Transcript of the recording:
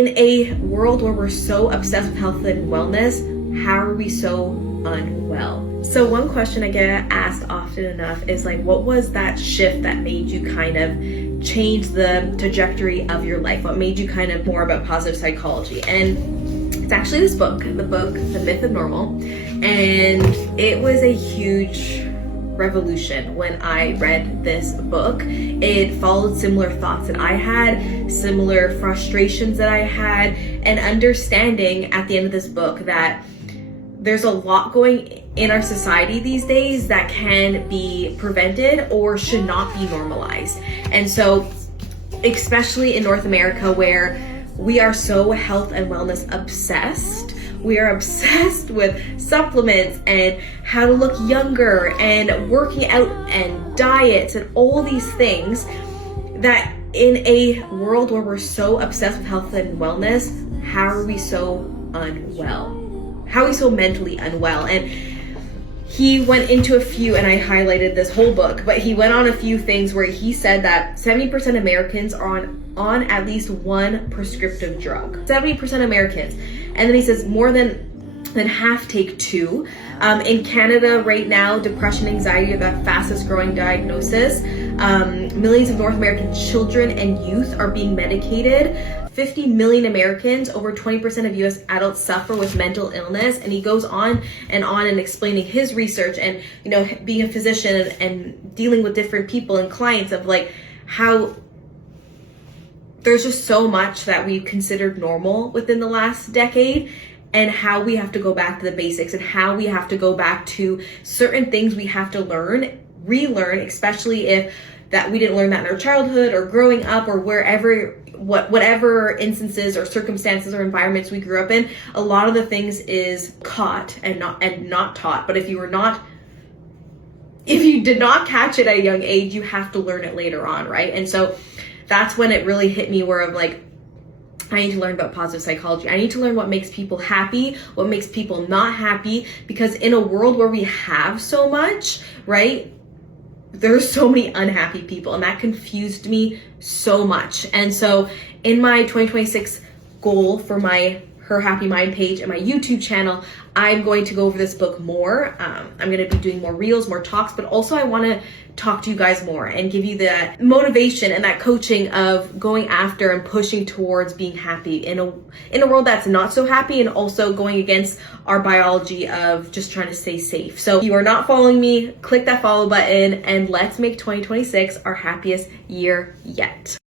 In a world where we're so obsessed with health and wellness, how are we so unwell? So one question I get asked often enough is like, what was that shift that made you kind of change the trajectory of your life? What made you kind of more about positive psychology? And it's actually this book, The Myth of Normal. And it was a huge revolution when I read this book. It followed similar thoughts that I had, similar frustrations that I had, and understanding at the end of this book that there's a lot going in our society these days that can be prevented or should not be normalized. And so, especially in North America, where we are so health and wellness obsessed, we are obsessed with supplements and how to look younger and working out and diets and all these things, that in a world where we're so obsessed with health and wellness, how are we so unwell? How are we so mentally unwell? And he went into a few, and I highlighted this whole book, but he went on a few things where he said that 70% of Americans are on at least one prescriptive drug. 70% Americans. And then he says more than half take two. In Canada right now, depression and anxiety are the fastest growing diagnosis. Millions of North American children and youth are being medicated. 50 million Americans, over 20% of US adults, suffer with mental illness. And he goes on and explaining his research and, you know, being a physician and dealing with different people and clients of like how there's just so much that we've considered normal within the last decade, and how we have to go back to the basics and how we have to go back to certain things we have to relearn, especially if that we didn't learn that in our childhood or growing up or wherever, whatever instances or circumstances or environments we grew up in. A lot of the things is caught and not taught. But if you did not catch it at a young age, you have to learn it later on, right? And so that's when it really hit me, where I'm like, I need to learn about positive psychology. I need to learn what makes people happy, what makes people not happy, because in a world where we have so much, right, there's so many unhappy people, and that confused me so much. And so in my 2026 goal for my Her Happy Mind page and my YouTube channel, I'm going to go over this book more. I'm going to be doing more reels, more talks, but also I want to talk to you guys more and give you that motivation and that coaching of going after and pushing towards being happy in a world that's not so happy, and also going against our biology of just trying to stay safe. So if you are not following me, click that follow button and let's make 2026 our happiest year yet.